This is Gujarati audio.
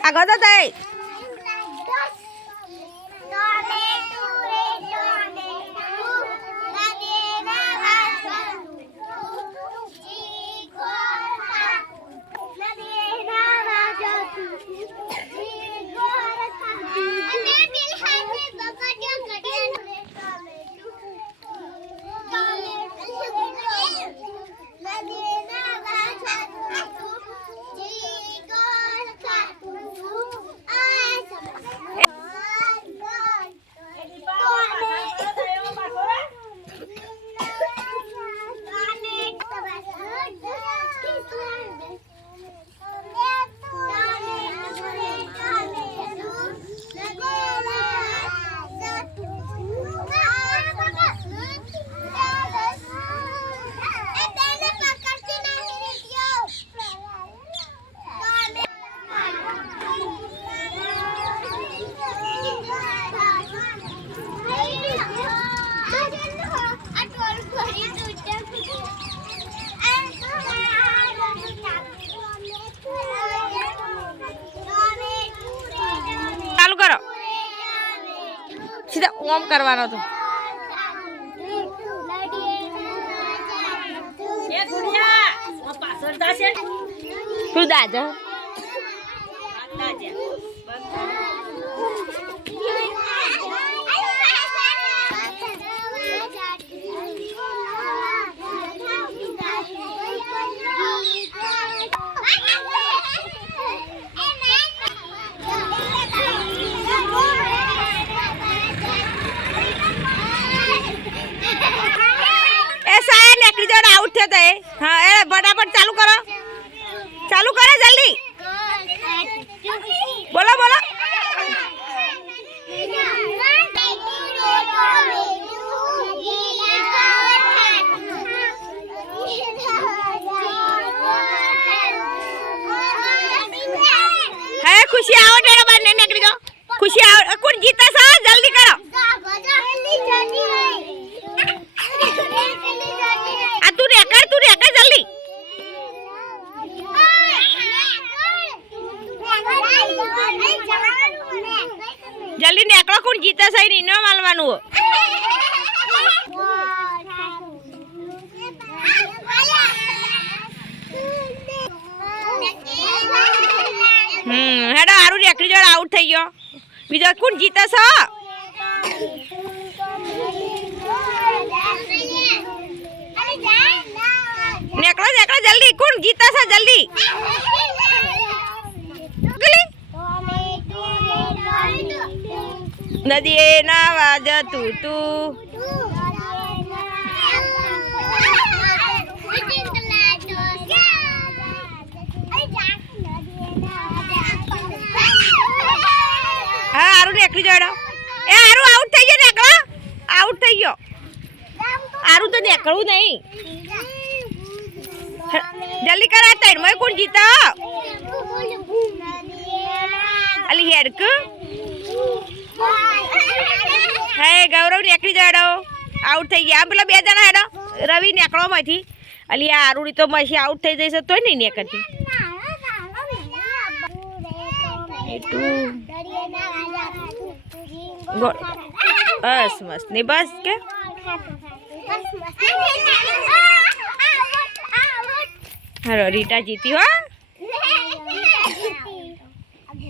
આગળ તો ઓમ કરવાનો હતો. તું દાજ નીકળી જાવ આઉટ થયો તો એ હા એ ફટાફટ ચાલુ કરો ચાલુ કરો જલ્દી બોલો બોલો હે ખુશી આવો ટેડો બાર ને નીકળી જાઓ ખુશી આવો કોણ જીતે છે જલ્દી કરો આ તું રેકડ તું રેકડ જલ્દી જલ્દી નીકળો કોણ જીતા છે ને હો. હમ હેડો આરું રેકડી જોડે આઉટ થઈ ગયો. બીજો કોણ જીતે છે નીકળો નીકળો જલ્દી. કોણ જીતે છે જલ્દી? નદીએ નાવા જતું તું. હા, હારું નીકળી જોડો. એ, હારું આઉટ થઈ ગયો નીકળો આઉટ થઈ ગયો. હારું તો નીકળવું નહીં. જલ્દી કરા ત્રણમાં કોણ જીતા? અલી હેડક. હે ગૌરવ, નીકળી જાડો આઉટ થઈ ગયા. પેલા બે જણા હેડો. રવિ નીકળો માંથી અલી, આ આરુડી તો પછી આઉટ થઈ જશે તોય નહીં નીકળતી. બસ મસ્ત ને બસ કે? હાલો, રીટા જીતી હો.